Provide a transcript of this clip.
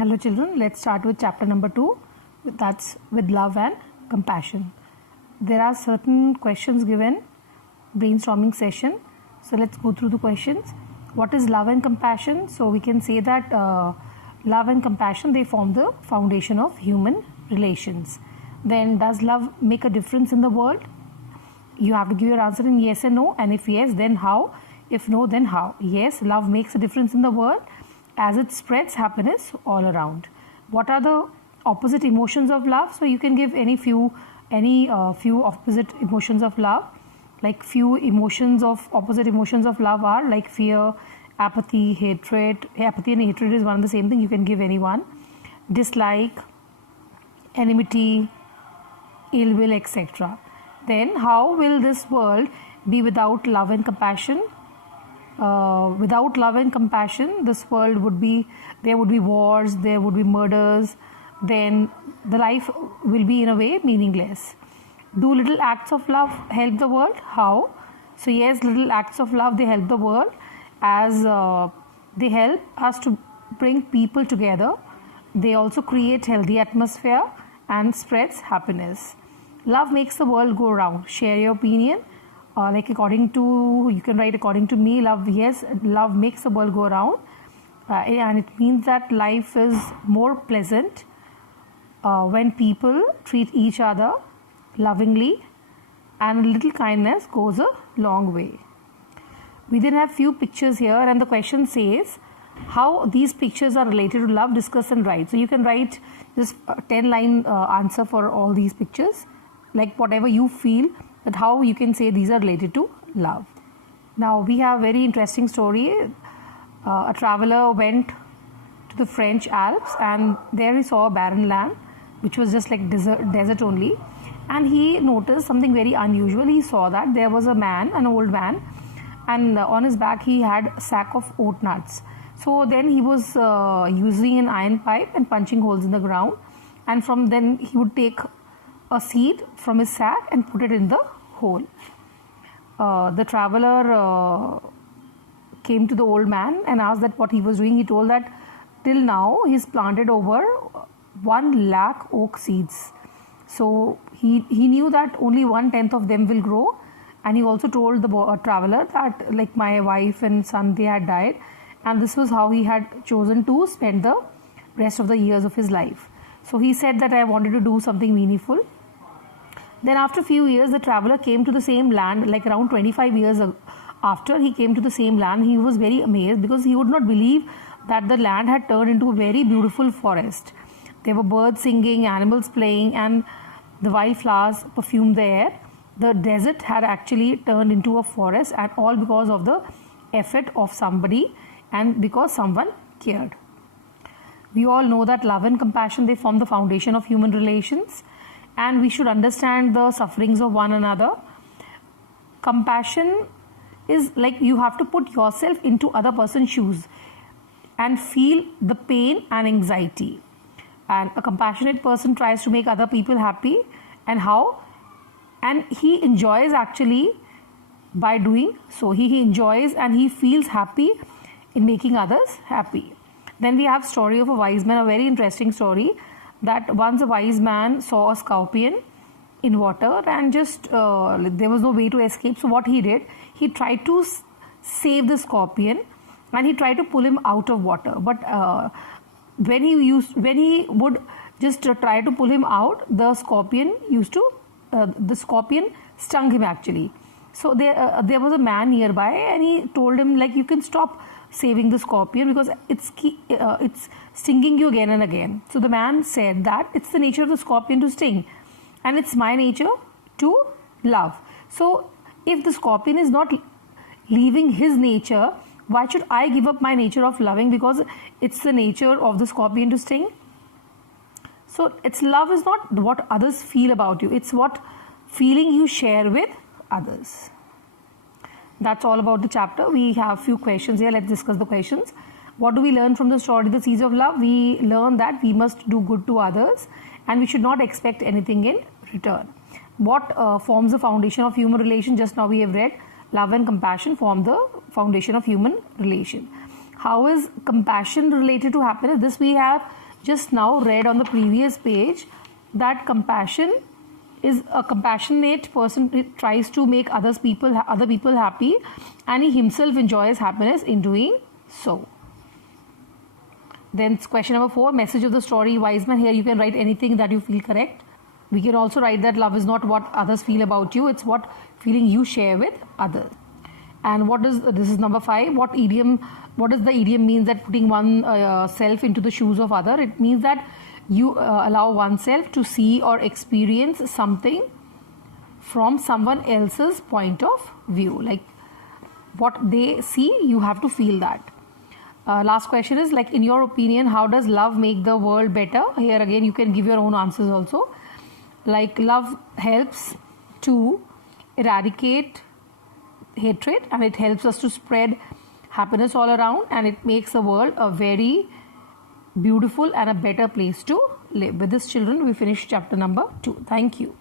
Hello children, let's start with chapter number 2, that's with love and compassion. There are certain questions given, brainstorming session. So let's go through the questions. What is love and compassion? So we can say that love and compassion, they form the foundation of human relations. Then does love make a difference in the world? You have to give your answer in yes and no, and if yes, then how? If no, then how? Yes, love makes a difference in the world as it spreads happiness all around. What are the opposite emotions of love? So you can give any few opposite emotions of love. Like few opposite emotions of love are like fear, apathy, hatred. Apathy and hatred is one and the same thing. You can give any one. Dislike, enmity, ill will, etc. Then how will this world be without love and compassion? Without love and compassion, this world there would be wars, there would be murders, then the life will be in a way meaningless. Do little acts of love help the world? How? So yes, little acts of love, they help the world as they help us to bring people together. They also create healthy atmosphere and spreads happiness. Love makes the world go round. Share your opinion. You can write according to me, love makes the world go around, and it means that life is more pleasant when people treat each other lovingly, and a little kindness goes a long way. We then have few pictures here, and the question says how these pictures are related to love, discuss and write. So you can write just a 10-line answer for all these pictures, like whatever you feel that how you can say these are related to love. Now we have a very interesting story. A traveler went to the French Alps, and there he saw a barren land which was just like desert only, and he noticed something very unusual. He saw that there was an old man, and on his back he had a sack of oat nuts. So then he was using an iron pipe and punching holes in the ground, and from then he would take a seed from his sack and put it in the hole. The traveler came to the old man and asked that what he was doing. He told that till now he's planted over 1 lakh oak seeds. So he knew that only 1/10 of them will grow, and he also told the traveler that like my wife and son, they had died, and this was how he had chosen to spend the rest of the years of his life. So he said that I wanted to do something meaningful. Then after a few years, the traveler came to the same land, like around 25 years after he came to the same land. He was very amazed because he would not believe that the land had turned into a very beautiful forest. There were birds singing, animals playing, and the wildflowers perfumed the air. The desert had actually turned into a forest, and all because of the effort of somebody and because someone cared. We all know that love and compassion, they form the foundation of human relations, and we should understand the sufferings of one another. Compassion is like you have to put yourself into other person's shoes and feel the pain and anxiety. And a compassionate person tries to make other people happy. And how? And he enjoys actually by doing so. He enjoys and he feels happy in making others happy. Then we have story of a wise man, a very interesting story, that once a wise man saw a scorpion in water, and just there was no way to escape. So what he did, he tried to save the scorpion, and he tried to pull him out of water. But when he would just try to pull him out, the scorpion stung him actually. So there was a man nearby, and he told him like, you can stop saving the scorpion because it's stinging you again and again. So the man said that it's the nature of the scorpion to sting, and it's my nature to love. So if the scorpion is not leaving his nature, why should I give up my nature of loving because it's the nature of the scorpion to sting? So it's love is not what others feel about you, it's what feeling you share with others. That's all about the chapter. We have few questions here. Let's discuss the questions. What do we learn from the story, The Seeds of Love? We learn that we must do good to others and we should not expect anything in return. What forms the foundation of human relation? Just now we have read love and compassion form the foundation of human relation. How is compassion related to happiness? This we have just now read on the previous page that compassion is a compassionate person. It tries to make other people happy, and he himself enjoys happiness in doing so. Then question number 4, message of the story, wise man. Here you can write anything that you feel correct. We can also write that love is not what others feel about you, it's what feeling you share with others. And this is number 5, what does the idiom mean that putting one self into the shoes of other? It means that you allow oneself to see or experience something from someone else's point of view. Like what they see, you have to feel that. Last question is, like, in your opinion, how does love make the world better? Here again you can give your own answers also. Like, love helps to eradicate hatred, and it helps us to spread happiness all around, and it makes the world a very beautiful and a better place to live. With this, children, we finish chapter number 2. Thank you.